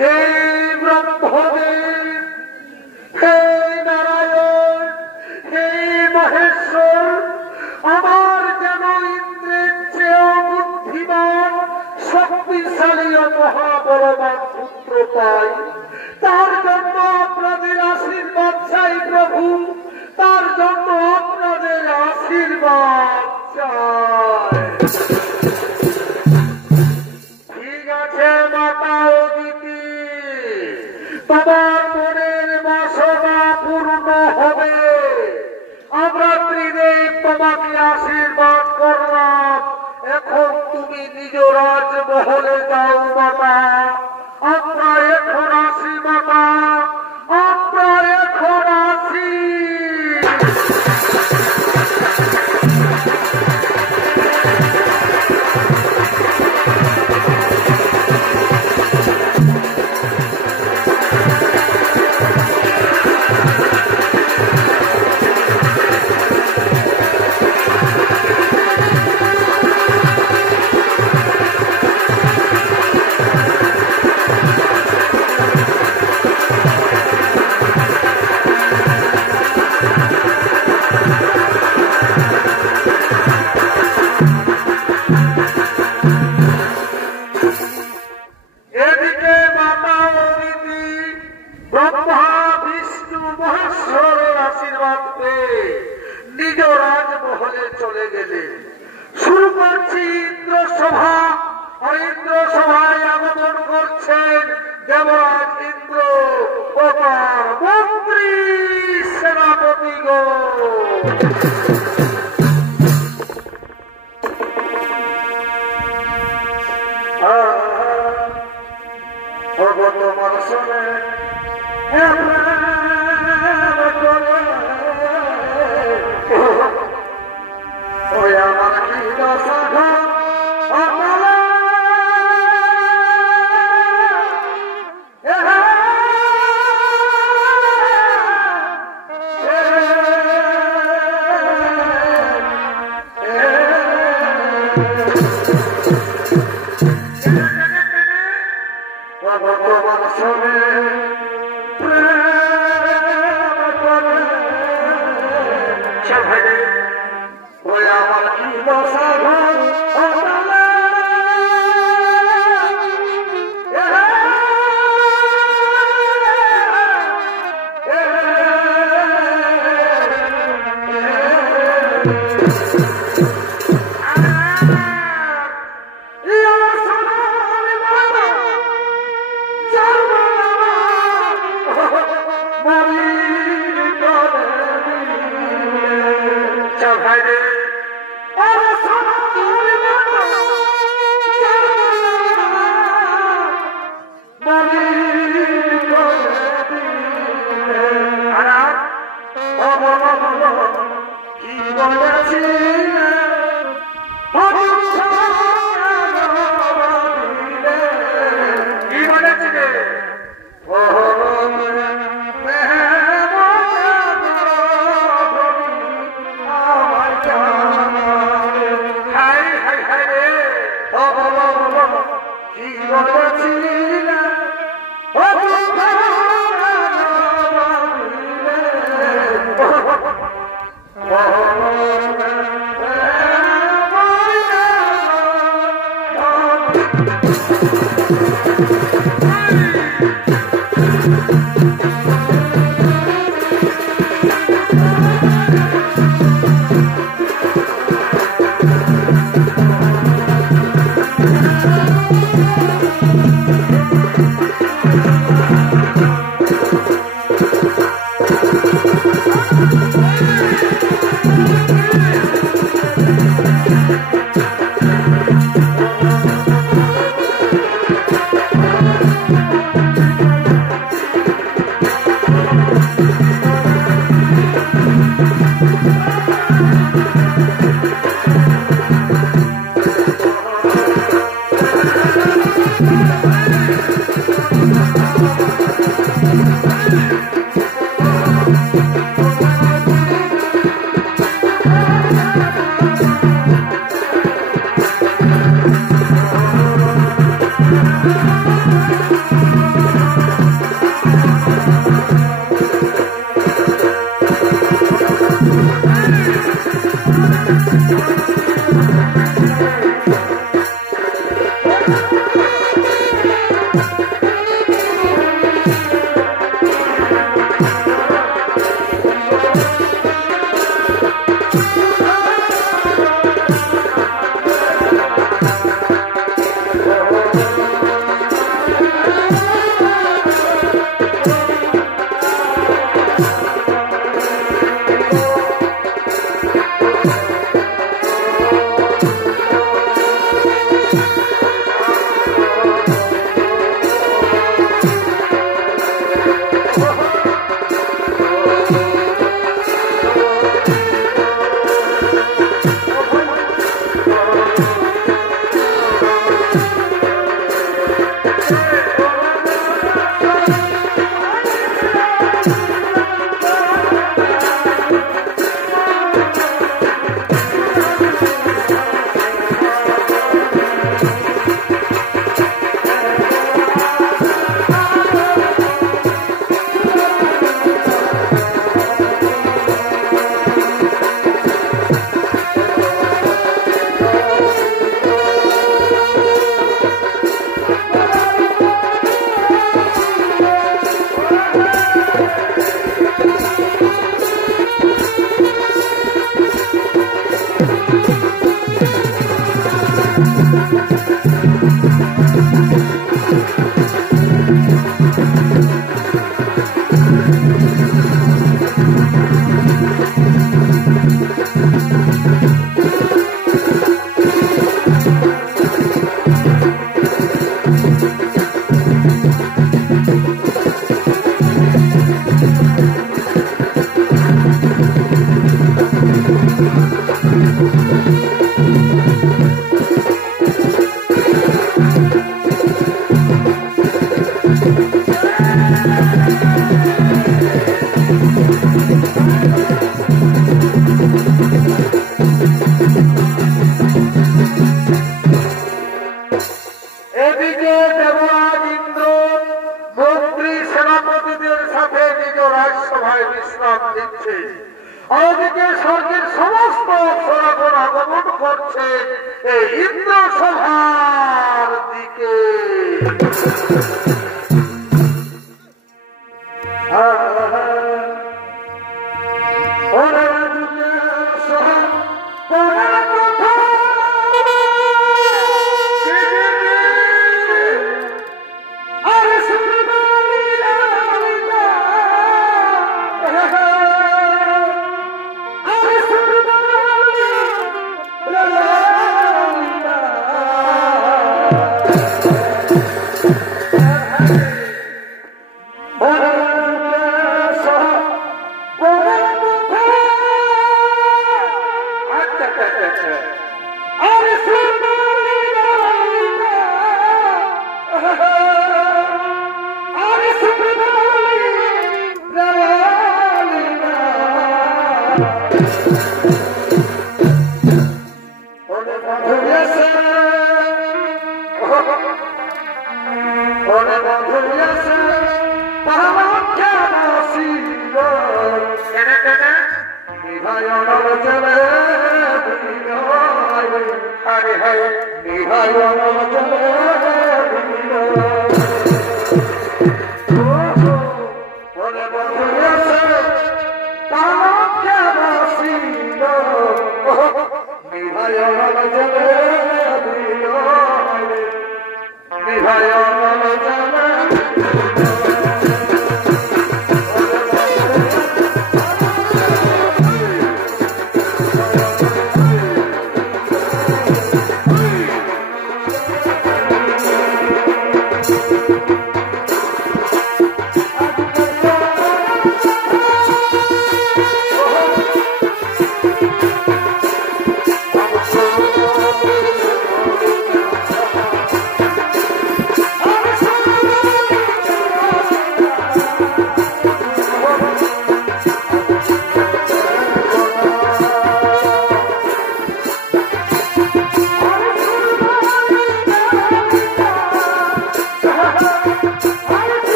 হে ব্রহ্মদেব, হে নারায়ণ, হে মহেশ্বর, আমার যেন ইন্দ্রের চেয়েও বুদ্ধিমান শক্তিশালী ও মহাবলবান পুত্র পাই। তার জন্য আপনাদের আশীর্বাদ চাই প্রভু, তার জন্য আপনাদের আশীর্বাদ চাই। ঠিক আছে মাতা অদিতি, তোমার মনের বাসনা পূর্ণ হবে। আমরা ত্রিদেব তোমাকে আশীর্বাদ করলাম। এখন তুমি নিজ রাজমহলে যাও মাতা। আমরা এখন আসি মাতা, আমরা এখন আসি। নিজ রাজমহলে চলে গেলে শুরু করছি ইন্দ্রসভা। আর ইন্দ্রসভায় আগমন করছেন দেবরাজ ইন্দ্র ও তার মন্ত্রী সেনাপতিগণ। তোমার শুনে ওই আমার কি দশা তোমার শুনে ওই আমার কি দশা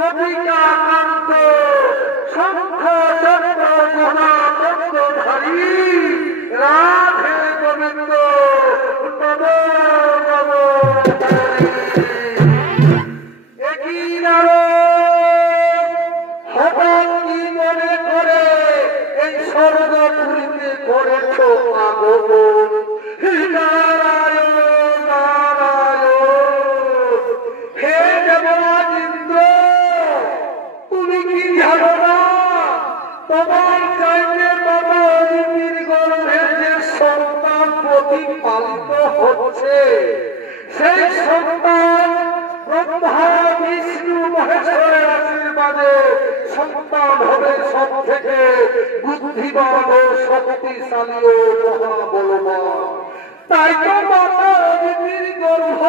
গোপিকাকান্ত শঙ্খ চক্র গদা চক্রধারী রাধে গোবিন্দ নব নব একই হঠাৎ কি মনে করে এই স্বর্গপুরীতে করেছ আগমন নারায়ণ নারায়ণ হে দেবরাজ ইন্দ্র তুমি কি জানো না তোমার চাইতে বাবা অদিতির গর্ভে যে সন্তান প্রতিপালিত হচ্ছে সেই সন্তান ব্রহ্মা বিষ্ণু মহেশ্বরের আশীর্বাদে সন্তান হবে সব থেকে বুদ্ধিমান ও শক্তিশালী ও মহাবলবান তাই তো মাতা অদিতির গর্ভ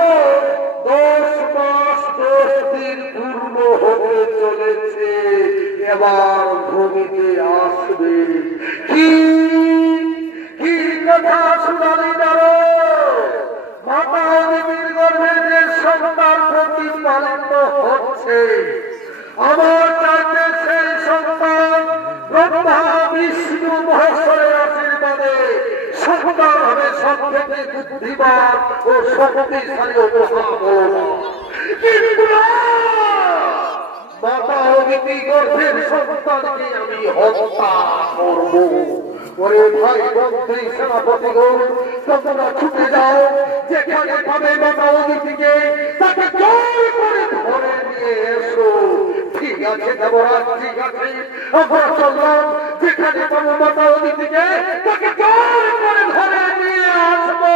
10 মাস 10 দিন পূর্ণ হতে চলেছে এবার ভূমিতে আসবে কি কি কথা শুনালি জানো মাতা অদিতির গর্ভে যে সন্তান প্রতিপালিত হচ্ছে আমার চাইতে সেই সন্তান ব্রহ্মা বিষ্ণু মহেশ্বরের আশীর্বাদে সন্তান হবে সব থেকে বুদ্ধিমান ও শক্তিশালী ও মহাবলবান কিন্তু মাতা অদিতি গর্ভের সন্তানকে আমি হত্যা করব ওরে ভাই বন্ধু সেনাপতিগণ তোমরা ছুটে যাও যেখানে পাবে মাতা অদিতিকে তাকে জোর করে ধরে নিয়ে এসো ঠিক আছে দেবরাজ ঠিক আছে আমরা চললাম যেখানে পাবো মাতা অদিতিকে তাকে জোর করে ধরে নিয়ে আসবো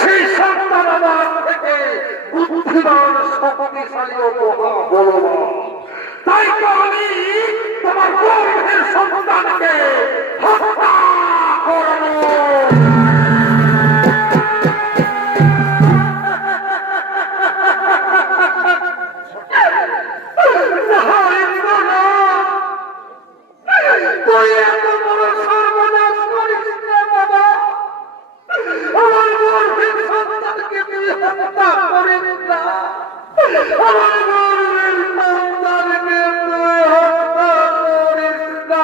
সেই সন্তান আমার থেকে বুদ্ধিমান শক্তিশালী ও মহাবলবান তাই তো আমি তোমার গর্ভের সন্তানকে হত্যা করব তুই এত বড় সর্বনাশ করিস না বাবা আমার গর্ভের সন্তানকে তুই হত্যা করিস না আমার গর্ভের সন্তানকে তুই হত্যা করিস না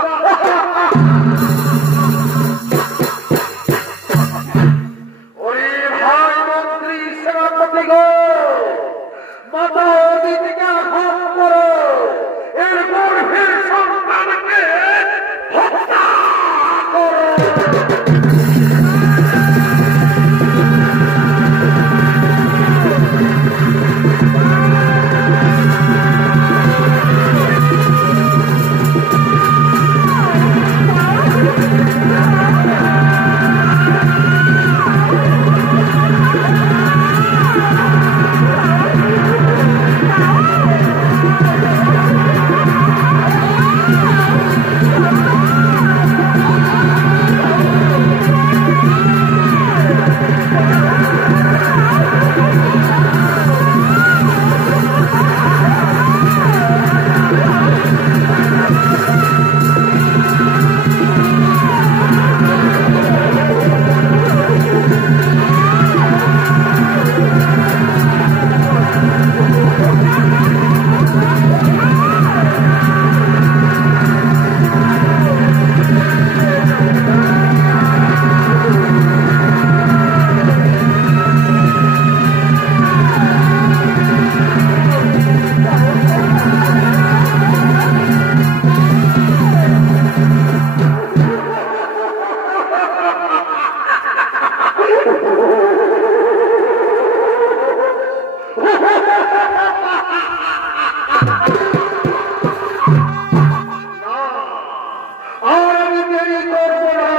দেরি করব না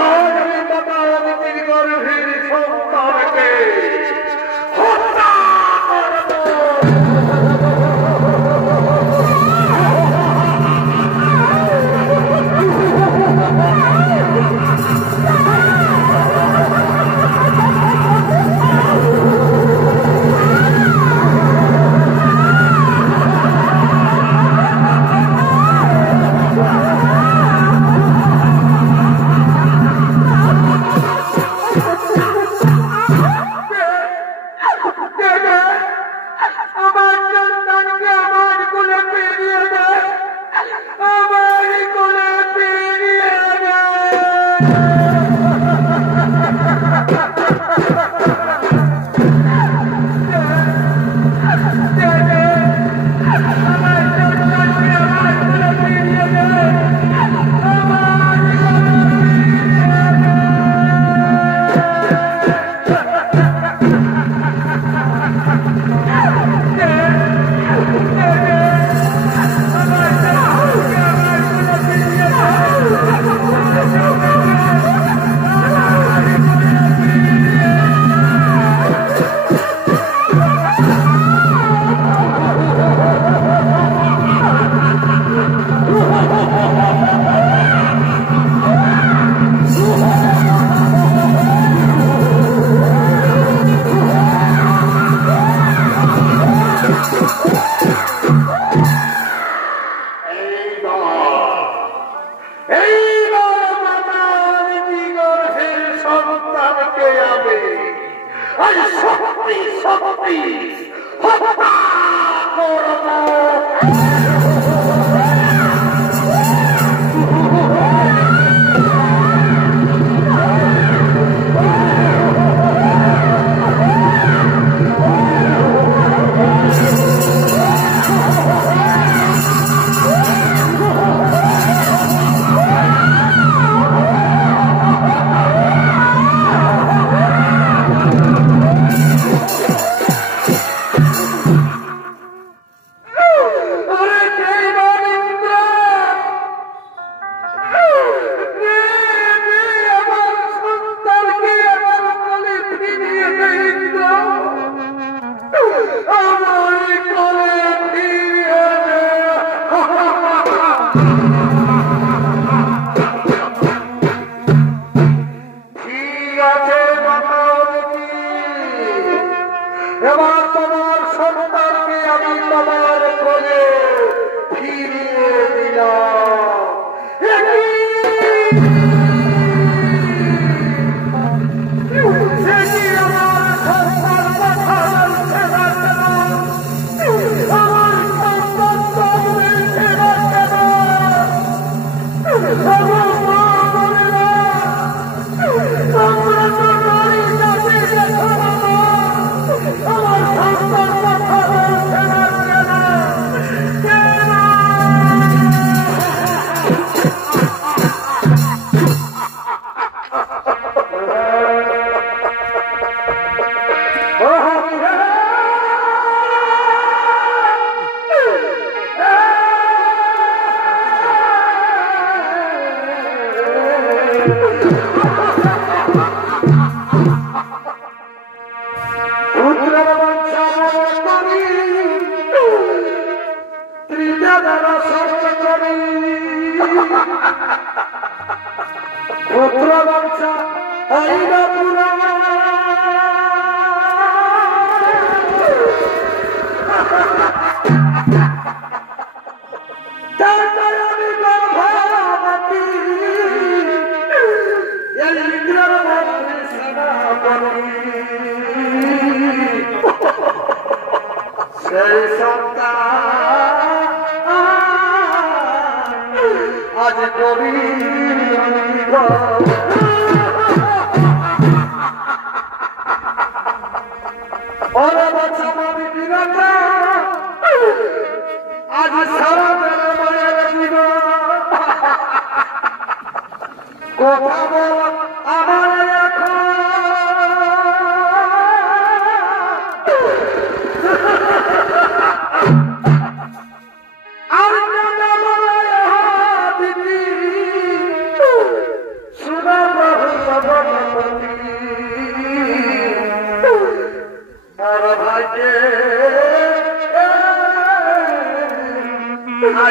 আজ আমি মাতা অদিতির গর্ভের সন্তানকে হত্যা করব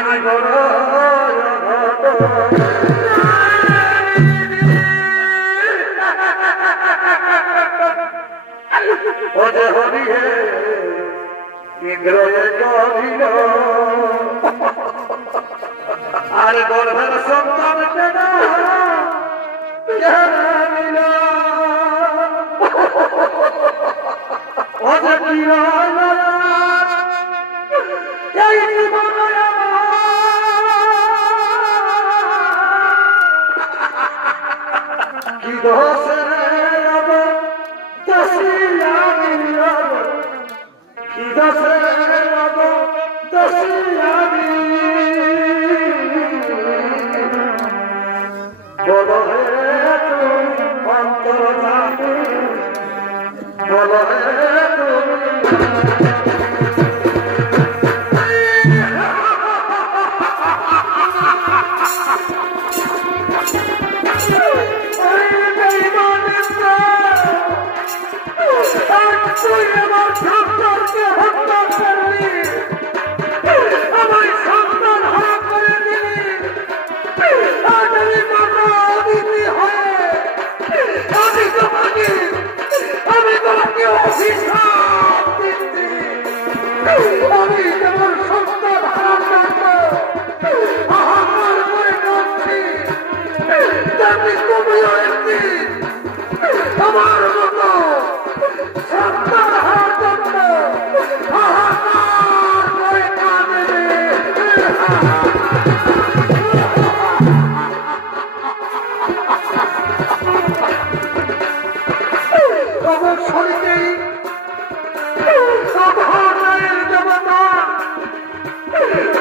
আমি বড় ওজে হবি হে ইন্দ্র কহিল আর গর্ভের সন্তান কেনা জানিল ওজে কি এই জীবন কি দোষে কি দোষে বলো হে তুমি অন্তর বলো হে তুমি আমি যেমন সন্তান হারার আহার করে যাচ্ছি তেমনি তুমিও একদিন আমার মতো সন্তান হারার জন্য হাহাকার করে কাঁদবে অবশ্যই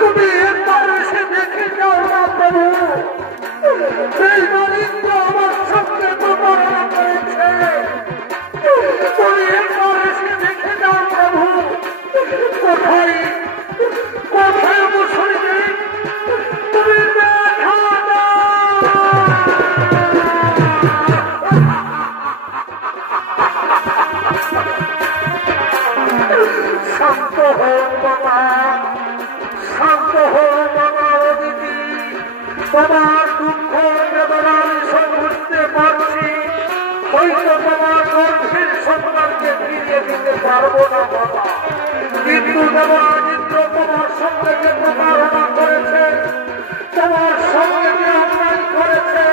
তুমি একবার এসে দেখে যাও না প্রভু সেই মালিক আমার সঙ্গে প্রতারণা করেছে তুমি একবার এসে দেখে যাও প্রভু কোথায় কোথায় অবসরে তুমি দেখা শান্ত হোক বাবা শান্ত হোক বাবা দিদি তোমার দুঃখ বেদনা সব বুঝতে পারছি হয়তো তোমার গর্ভের সন্তানকে ফিরিয়ে দিতে পারবো না বাবা কিন্তু দেবাদিত্য তোমার সঙ্গে যে প্রতারণা করেছে তোমার সঙ্গে যে অন্যায় করেছে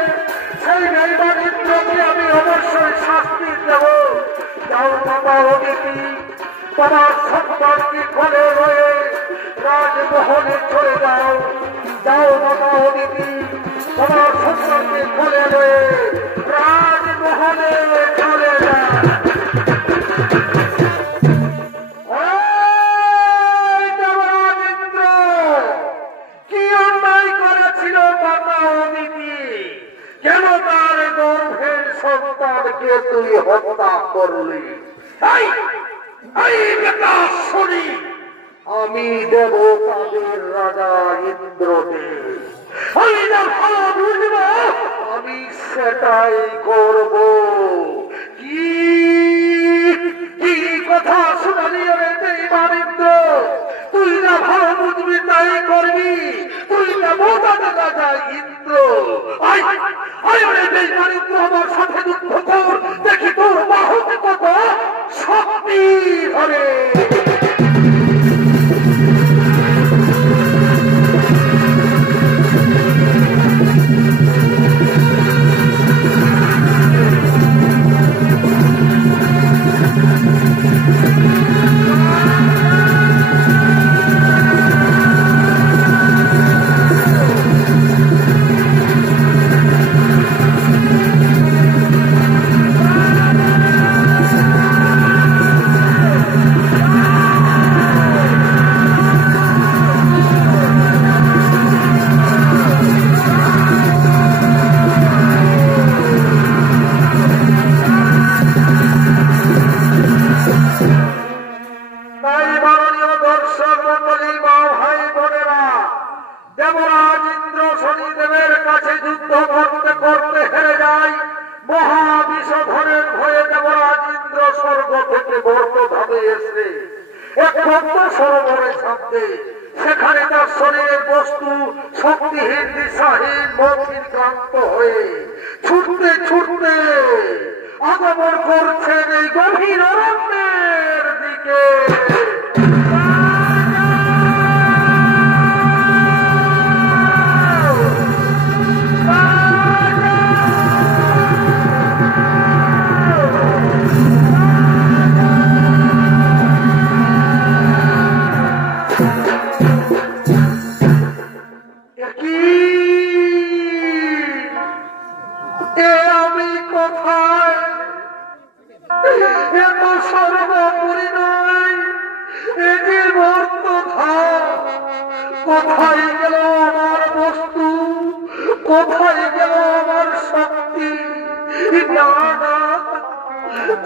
সেই দেবাদিত্যকে আমি অবশ্যই শাস্তি দেব যাও বাবা দিদি তোমার সন্তানকে কোলে রয়ে রাজমহলে চলে যাও যাও বাবা দিদি তোমার সন্তানকে কোলে রয়ে রাজমহলে চলে যাও দেবরাজেন্দ্র কি অন্যায় করেছিল বাবা দিদি কেন তার গর্ভের সন্তানকে তুই হত্যা করলি শুনি আমি দেব তাদের রাজা ইন্দ্রদেব আমি সেটাই করব কি কথা শোনালি ইন্দ্র তুই না ভালো বুঝবি তাই করবি তুই না বোঝাতে রাজা ইন্দ্র ইন্দ্র আমার সাথে যুদ্ধ কর দেখি তোর বাহুতে কত শক্তি ধরে মথিন ক্লান্ত হয়ে ছুটতে ছুটতে আগমন করছেন এই গভীর অরণ্যের দিকে। কোথায় গেল আমার বস্তু, কোথায় গেল আমার শক্তি?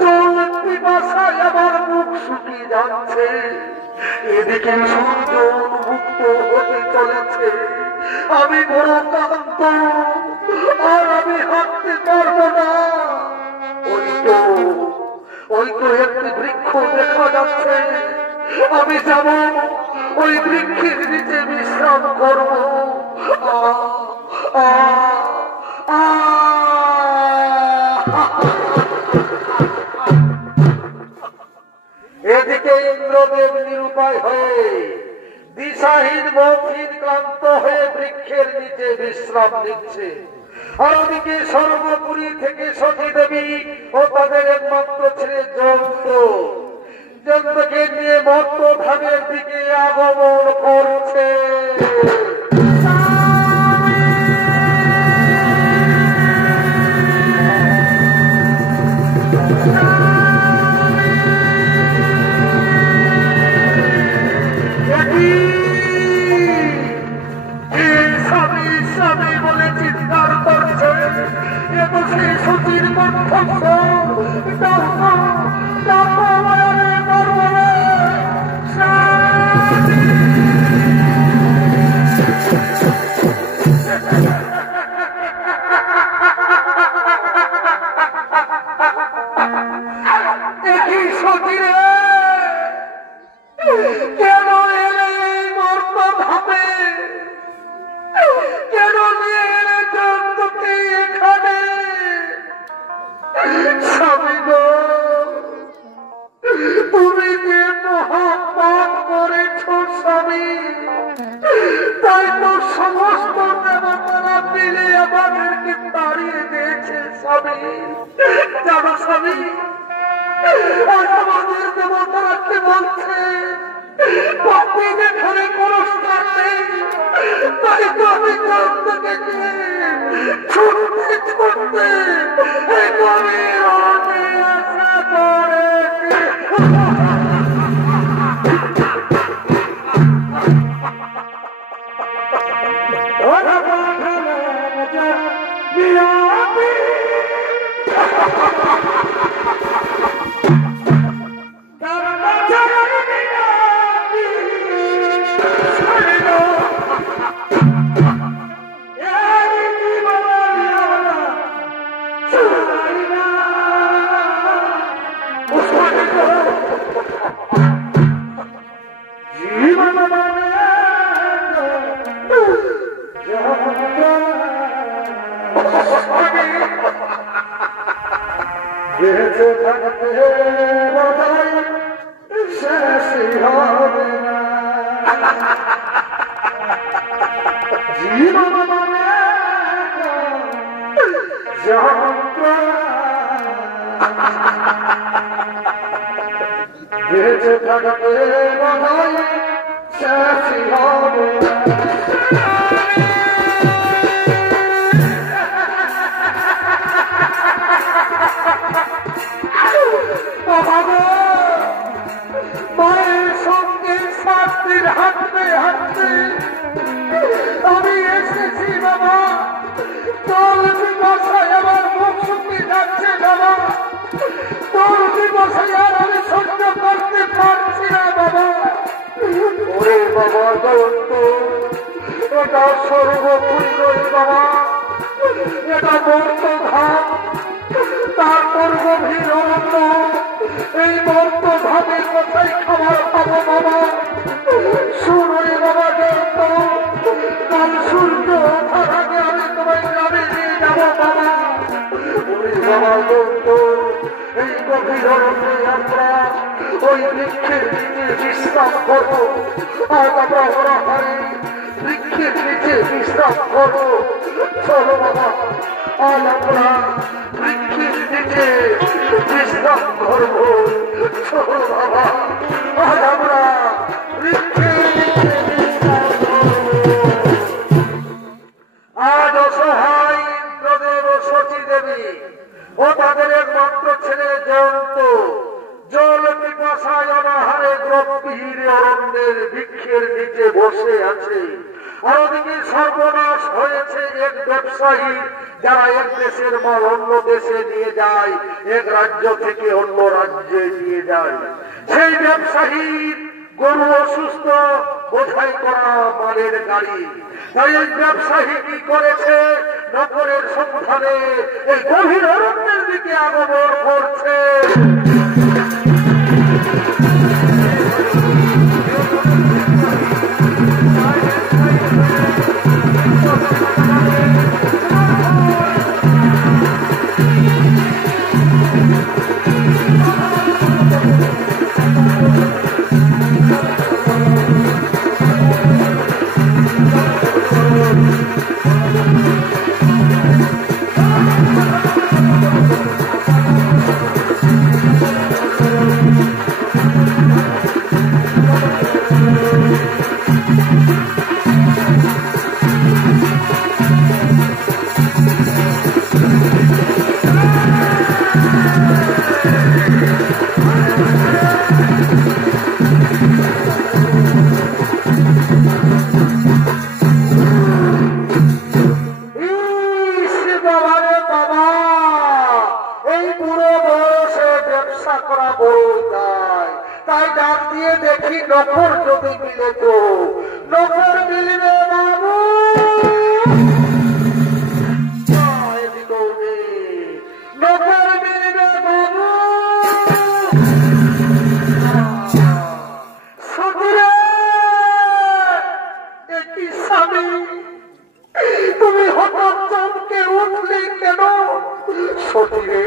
জল পিপাসায় আমার মুখ শুকিয়ে যাচ্ছে, এদিকে সূর্য মুক্ত হতে চলেছে, আমি বড় ক্লান্ত, আর আমি হাঁটতে পারবো না। ওই তো একটি বৃক্ষ দেখা যাচ্ছে, আমি যাব ওই বৃক্ষের নিচে বিশ্রাম করব। এদিকে ইন্দ্রদেব নিরুপায় হয়ে দিশাহীন মথিন ক্লান্ত হয়ে বৃক্ষের নিচে বিশ্রাম নিচ্ছে, আর ওদিকে সর্বপুরী থেকে সতী দেবী ও তাদের একমাত্র ছেলে যন্ত্রকে নিয়ে মর্তধামের দিকে আগমন করছে। স্বামী বলে চিৎকার করছে, এত সে সতীর কণ্ঠস্বর। কেন এলে মর্ত ভাবে, কেন নিয়ে এলে জন্তুকে এখানে? স্বামী গো, তুমি যে মহাপাপ করেছ স্বামী, তাই তো সমস্ত দেবতারা মিলে আমাদেরকে তাড়িয়ে দিয়েছে স্বামী। জানো স্বামী, আর আমাদের দেবতারা কি বলছে? পাপের এখানে কোনো স্থান নেই, তাই তো আমি জন্তুকে নিয়ে ছুটতে ছুটতে এই গভীর অরণ্যে আসা করেছি। বেঁচে থাকতে বোধহয় শেষ হবে না, জীবন মানে বেঁচে থাকতে বোধহয় শেষ হবে না। মায়ের সঙ্গে শাস্তির হাঁটতে হাঁটতে আমি এসেছি বাবা, তোর বিমশায় আমার মুখ শুকিয়ে যাচ্ছে বাবা, তোর বিমশায় আর আমি সহ্য করতে পারছি না বাবা। ওরে বাবা দন্ত, এটা সর্বপুরী নয় বাবা, এটা মর্ত ধাম, তারপর গভীর অরণ্য। এই মর্ত ভাবে কোথায় খাবার পাবো বাবা? শুনুই বাবা, কাল সূর্য ওঠার আগে আমি তোমার বাবা বলতো এই গভীর অরণ্যে আমরা ওই বৃক্ষের নিচে বিশ্রাম করবো। আজ আমরা ওরা হয় বৃক্ষের নিচে বিশ্রাম করবো। চলো বাবা, আজ আমরা বৃক্ষের নিচে বিশ্রাম করবো। চলো বাবা, আজ আমরা বৃক্ষের নিচে বিশ্রাম করবো। আজ অসহায় ইন্দ্রদেব ও শচী দেবী ও তাদের একমাত্র ছেলে জয়ন্ত জল পিপাসায় অনাহারে গভীর অরণ্যের বৃক্ষের নিচে বসে আছে। আর ওদিকে সর্বনাশ হয়েছে এক ব্যবসায়ী, যারা এক দেশের মাল অন্য দেশে নিয়ে যায়, এক রাজ্য থেকে অন্য রাজ্যে নিয়ে যায়। সেই ব্যবসায়ীর গরু অসুস্থ, বোঝাই করা মালের গাড়ি। তাই এই ব্যবসায়ী কি করেছে, নগরের সন্ধানে এই গভীর অরণ্যের দিকে আগমন করছে। তাই ডাক দিয়ে দেখি নখর যদি মিলে তো নখর মিলবে বাবু। নখর মিলবে বাবু। সদরে দেখি স্বামী তুমি হঠাৎ চমকে উঠলে কেন? সদরে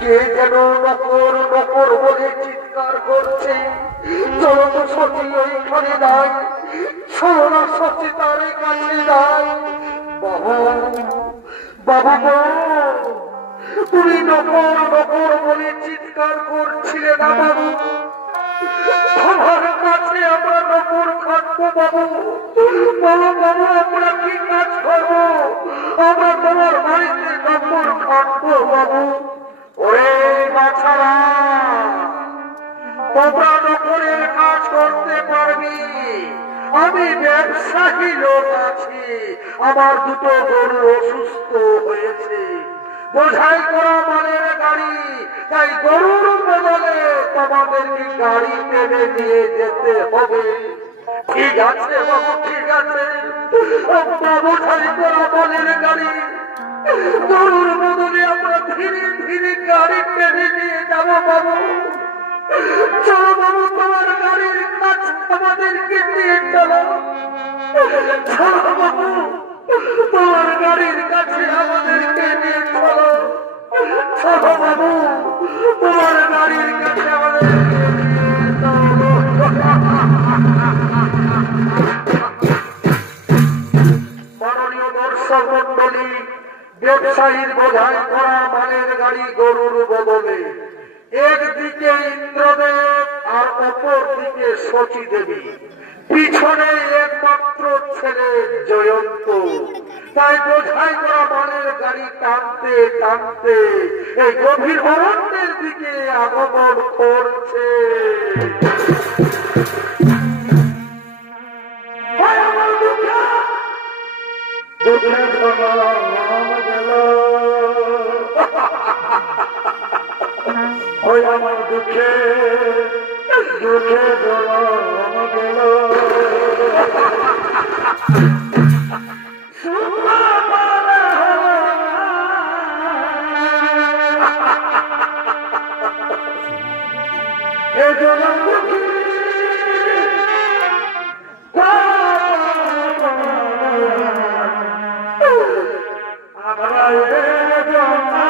কে যেন নকর নকর বলে চিৎকার করছে। চলো তো সচি ওইখানে দায়, সোনা সচি তার কাছে দায়। বাবা বাবা তুমি নকর নকর বলে চিৎকার করছিলে না বাবু? তোমার কাছে আমরা নকর খাটবো বাবু। বলো বাবু আমরা কি কাজ করবো? আমরা তোমার বাড়িতে নকর খাটবো বাবু। ওরে বাছারা, তোমরা নকরের কাজ করতে পারবি, আমি ব্যবসায়ী লোক আছি। আমার দুটো গরু অসুস্থ হয়েছে, বোঝাই করা মালের গাড়ি, তাই গরুর বদলে তোমাদেরকে গাড়ি টেনে নিয়ে যেতে হবে। ঠিক আছে বাবু, ঠিক আছে। বোঝাই করা মালের গাড়ি, গরুর বদলে আমরা ধীরে ধীরে গাড়ি টেনে নিয়ে যাবো বাবু। চলো বাবু, তোমার গাড়ির কাজ আমাদেরকে নিয়ে চলো। চলো বাবু, তোমার গাড়ির কাছে আমাদেরকে নিয়ে চলো। চলো বাবু, তোমার গাড়ির কাছে আমাদেরকে নিয়ে চলো। মাননীয় দর্শক মন্ডলী, ব্যবসায়ীর বোঝাই করা মালের গাড়ি গরুর বদলে একদিকে ইন্দ্রদেব আর অপর দিকে শচী দেবী, পিছনে একমাত্র ছেলে জয়ন্ত। তাই বোঝাই করা মালের গাড়ি টানতে টানতে এই গভীর অরণ্যের দিকে আগমন করছে। ওই আমার দুঃখে দুঃখে গেল আমরা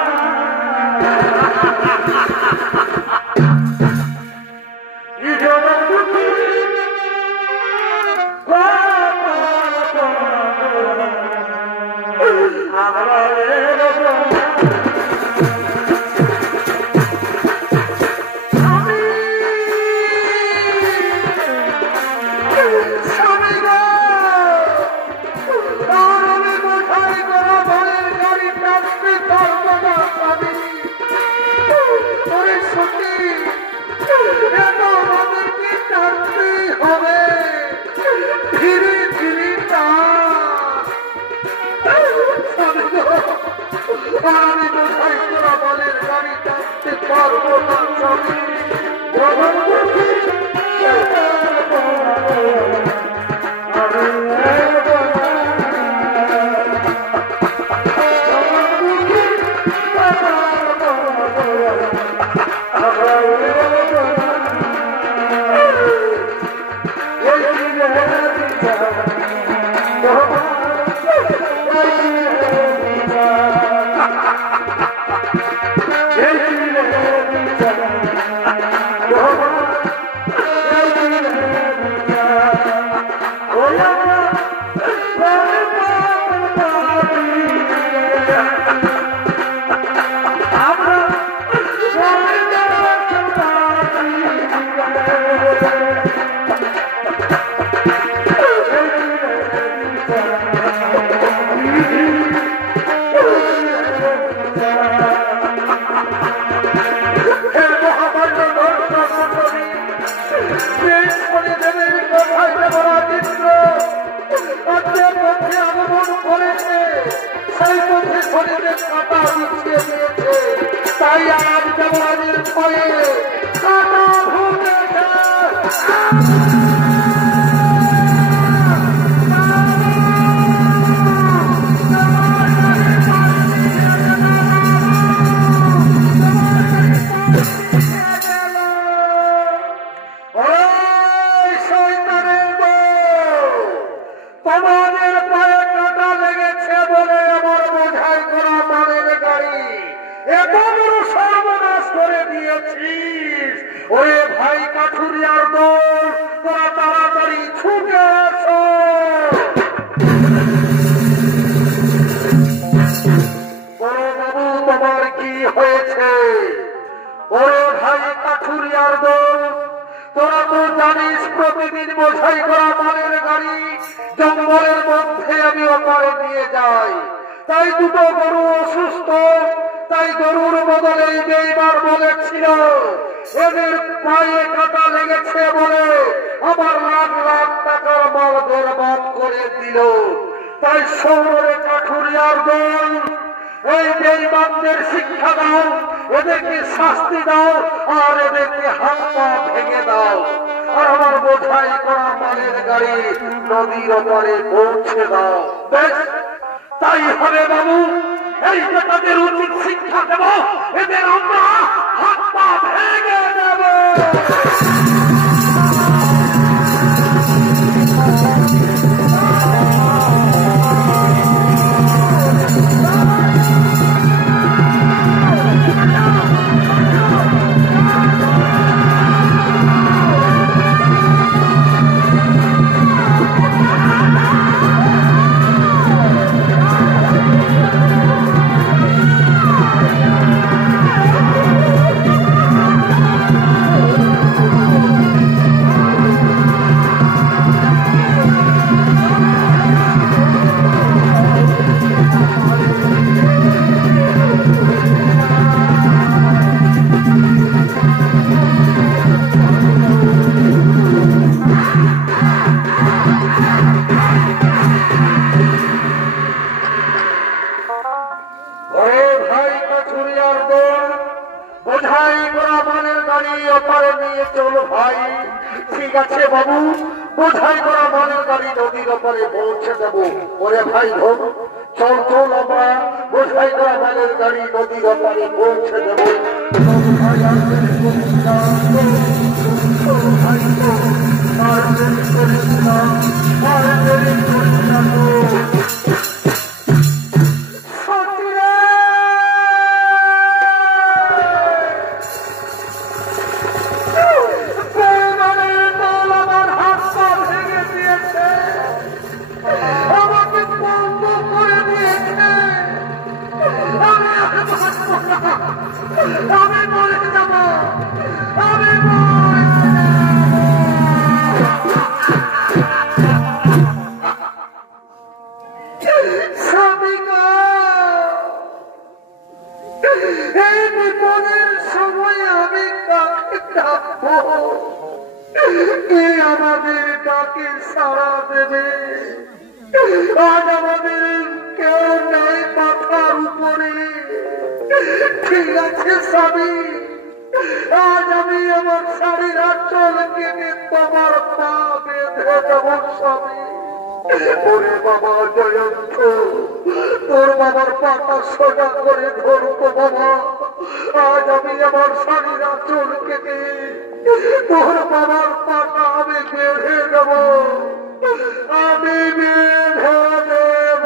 আমাকে বন্ধ করে দিয়েছে। এই বিপদের সময় আমি কাকে ডাকবো? কে আমাদের ডাকে সাড়া দেবে? আজ আমাদের কেউ নেই মাথার উপরে। ঠিক আছে স্বামী, আজ আমি আমার শাড়ির আঁচল কেটে তোমার পা বেঁধে দেব স্বামী। ওরে বাবা জয়ন্ত, তোর বাবার পাটা সোজা করে ধরবো বাবা। আজ আমি আমার শাড়ির আঁচল কেটে তোর বাবার পাটা আমি বেঁধে দেব, আমি বেঁধে দেব।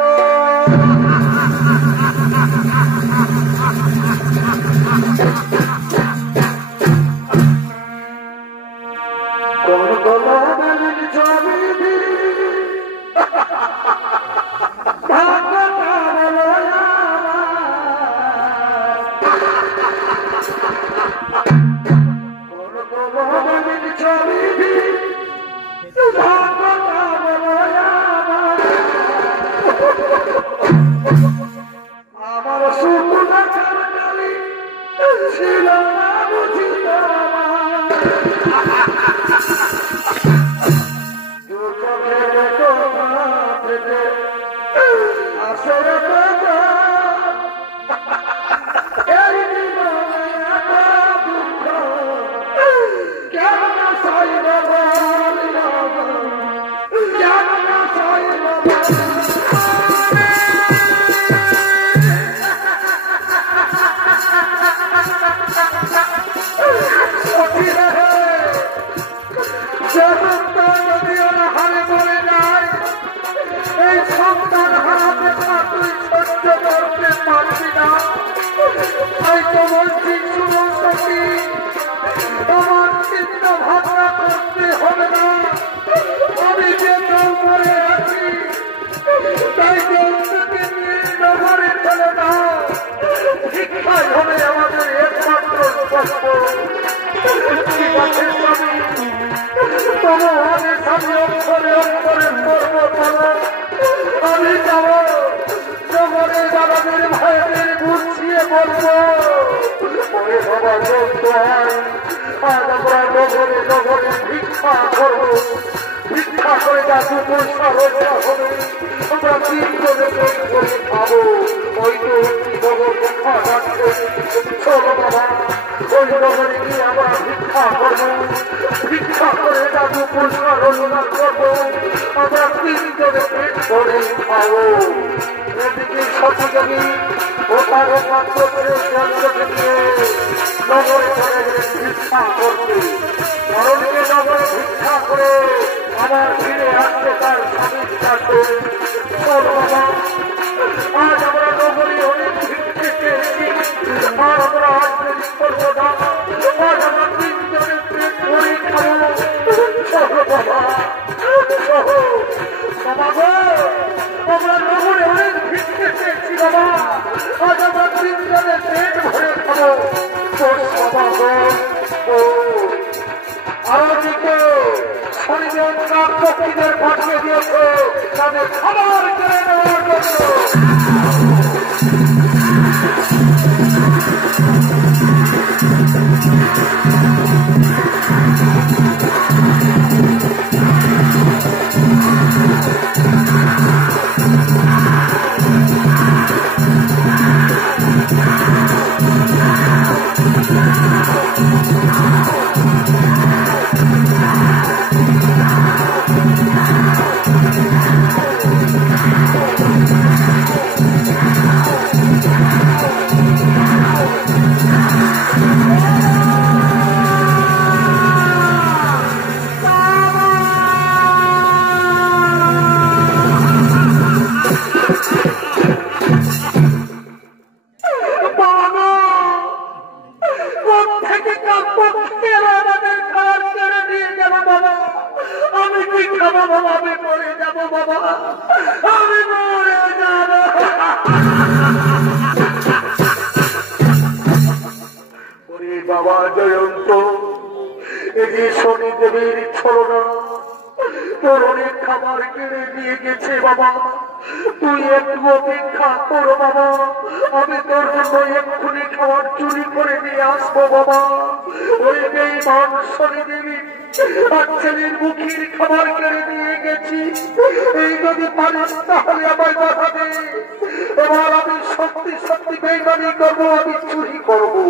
আমার শুকুনা কারণে ছিল না বুঝিত আমার চিন্তা ভাবনা করতে হবে না, আমি যে করে আছি তাই নগরে চলে না। শিক্ষাই হবে আমাদের একমাত্র স্বপ্ন। ঠিক আছে স্বামী, তবু আমি স্বামী অক্ষরে অক্ষরে করবো বলো। আমি যাব নগরে দাদাদের ভাইদের গুছিয়ে বলবো, ওরে বাবা যত হয় আজ আমরা নগরে নগরে ভিক্ষা করবো। ভিক্ষা করে যা দু পয়সা রোজগার হবে আমরা 3 জনে করে খাবো। ওই তো নগর দেখা যাচ্ছে, চলো বাবা ওই নগরে গিয়ে আমরা ভিক্ষা করবো। ভিক্ষা করে যা দু পয়সা রোজগার করবো আমরা 3 জনে পেট করে খাবো। এদিকে সচেতনী ও তার পাত্র করে যন্ত্রকে নিয়ে নগরে চলে গেলে ভিক্ষা করতে। অরণ্যে নগরে ভিক্ষা করে আবার ফিরে আসতে তার স্বামীর কাছে। চল বাবা, আজ আমরা নগরে অনেক ভিক্ষে পেয়েছি, আর আমরা আজ দেরি করবো না। আজ আমরা 3 জনের পেট ভরে খাবো। চলো বাবা, চলো বাবা গো, আমরা নগরে অনেক ভিক্ষে পেয়েছি বাবা, আজ আমরা 3 জনের পেট ভরে খাবো। বাবা গো, আরোদিকে শরীরের পক্ষীদের পাঠিয়ে দিয়েছে তাদের খাবার কেড়ে নেওয়ার জন্য। বাবা জয়ন্ত, এই যে শনি দেবীর ছলনা, তোর অনেক খাবার কিনে নিয়ে গেছে বাবা, তুই একটু অপেক্ষা কর বাবা, আমি তোর জন্য এক্ষুনি খাবার চুরি করে নিয়ে আসবো বাবা। ওই বেঈমান শনি দেবী আর ছেলের মুখের খাবার কেড়ে নিয়ে গেছি, এই যদি পারিস তাহলে আমায় বাধা দে। এবার আমি সত্যি সত্যি বেঈমানি করবো, আমি চুরি করবো।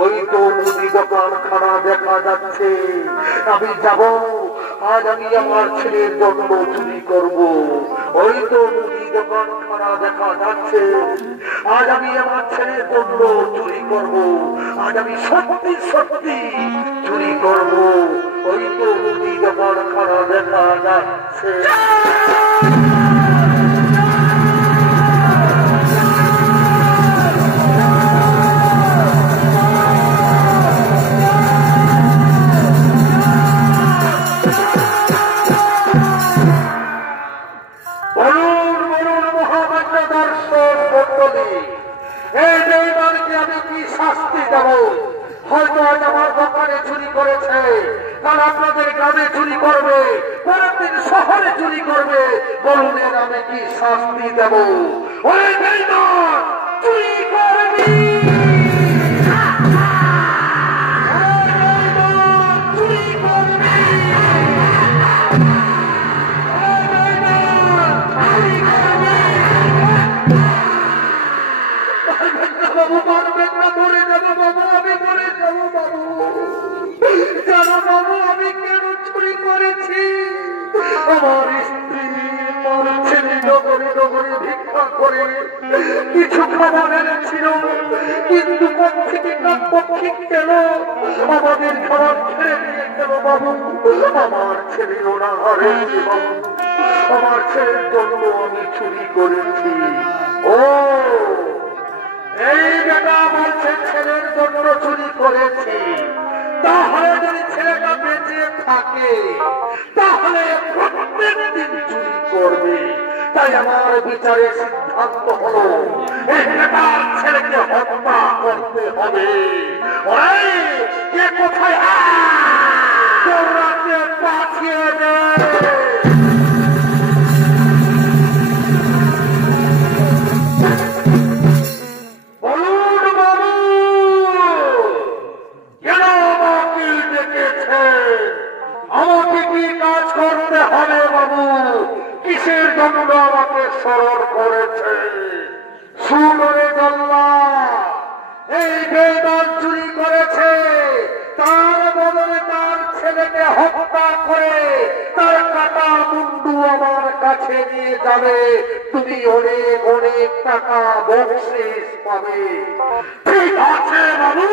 ওই তো মুদি দোকানখানা দেখা যাচ্ছে, আমি যাব, আজ আমি আমার ছেলের জন্য চুরি করব। ওই তো মুদি দোকানখানা দেখা যাচ্ছে, আজ আমি আমার ছেলের জন্য চুরি করব, আজ আমি সত্যি সত্যি চুরি করব। ওই তো মুদি দোকানখানা দেখা যাচ্ছে। হয়তো আজ আমার দোকানে চুরি করেছে, কাল আপনাদের গ্রামে চুরি করবে, পরের দিন শহরে চুরি করবে, বলুন এর আমি কি শাস্তি দেব? ওই বেঈমান চুরি করবি, চুরি করবি, বাবু মারবেন না, মরে যাবো বাবু, আমি মরে যাবো বাবু। জানো বাবু আমি কেন চুরি করেছি? আমার স্ত্রী আমার ছেলে নগরে নগরে ভিক্ষা করে কিছু খাবার এনেছিল, কিন্তু থেকে পক্ষে কেন আমাদের খাবার ছেড়ে দিয়ে গেল বাবু? আমার ছেলে ওরা হারিয়েছে বাবু, আমার ছেলের জন্য আমি চুরি করেছি। ও এই বেটা বলছে ছেলের জন্য চুরি করেছি, তাহলে যদি ছেলেটা বেঁচে থাকে তাহলে প্রত্যেক দিন চুরি করবে। তাই আমার বিচারের সিদ্ধান্ত হলো এই বেটার ছেলেকে হত্যা করতে হবে। ওই কে কোথায় দৌড়াতে পাঠিয়ে দেয়। আমাকে কি কাজ করতে হবে বাবু? কিসের জন্য আমাকে স্মরণ করেছে? সুরে জল্লা এই বেঈমান চুরি করেছে, তার বদলে তার ছেলেকে হত্যা করে তার কাটা মুন্ডু আমার কাছে নিয়ে যাবে, তুমি অনেক অনেক টাকা বকশিশ পাবে। ঠিক আছে বাবু,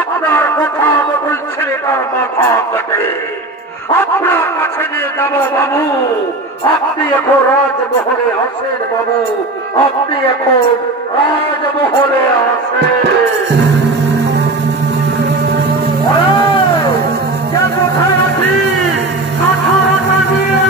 আপনার কথা মতো ছেলেটার মাথা কাটে আপনার কাছে নিয়ে যাবো বাবু। আপনি এখন রাজমহলে আসেন বাবু, আপনি এখন রাজমহলে আসেন। কোথায় আছি? কাঠাটা নিয়ে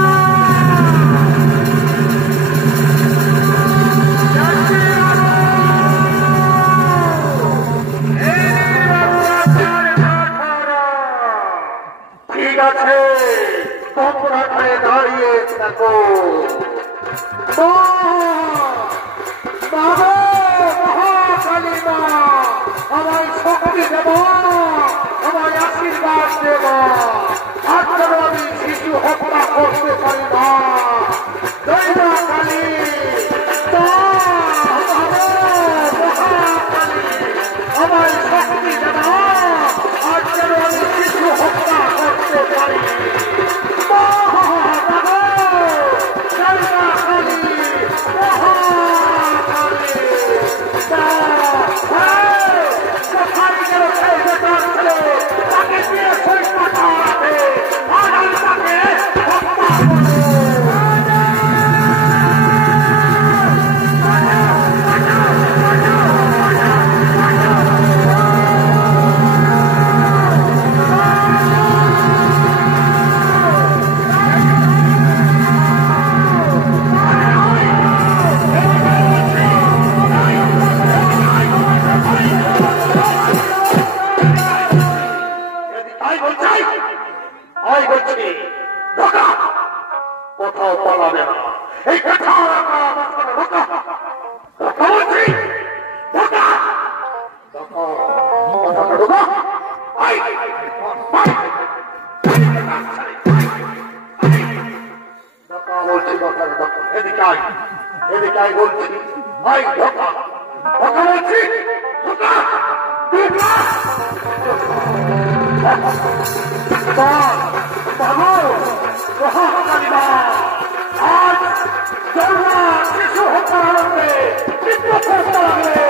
ঠিক আছে, তোমরা খায় দাঁড়িয়ে থাকো। মহাকালী মা আমায় শক্তি দেব, আমায় আশীর্বাদ দেব, আর যেন আমি শিশু হত্যা করতে পারি না। জয় মা কালী, আমায় শক্তি দেব, আর যেন আমি শিশু হত্যা করতে পারি। তাকে দিয়ে তাই বলছি আই ঢোকা ঢোকা বলছি ঢোকা আজ জন্মা শিশু হত্যা হবে চিন্তা করতে লাগবে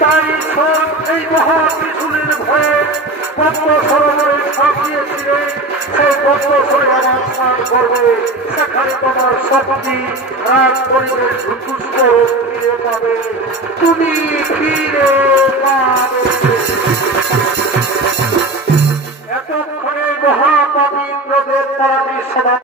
তাই সব এই মহা ত্রিশূলের ভয়ে পদ্ম সরোবরে সাজিয়েছিলেন। সেই পদ্ম সরে আমার স্নান করবে, সেখানে তোমার শক্তি আর পরিবেশ সুস্থ ফিরে পাবে, তুমি ফিরে পাবে। এতক্ষণে মহাপবিত্র দেবতারা